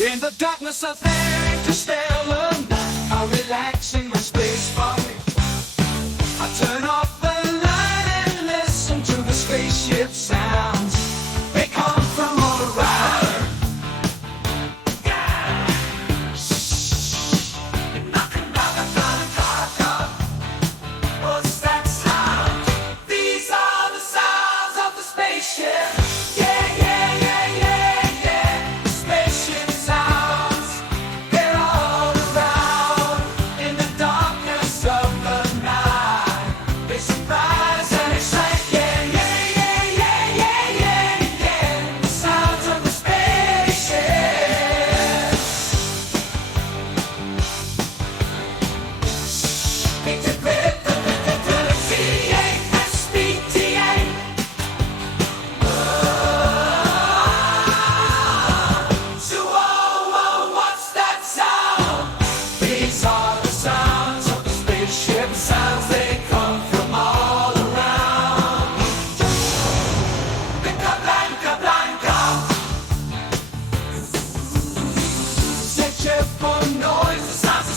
In the darkness of the interstellar night, I relax in my space body. I turn off the light and listen to the spaceship sounds. They come from all around. Knocking by the car. What's that sound? These are the sounds of the spaceship.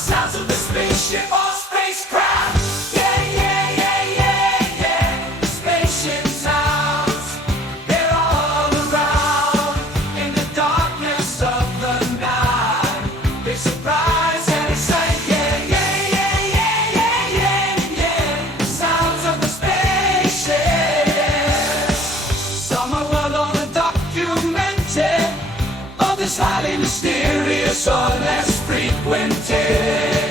Sounds of the spaceship or spacecraft. Spaceship sounds, they're all around. In the darkness of the night, they surprise and excite. Sounds of the spaceship. Some are well known and documented, others highly mysterious or less frequented.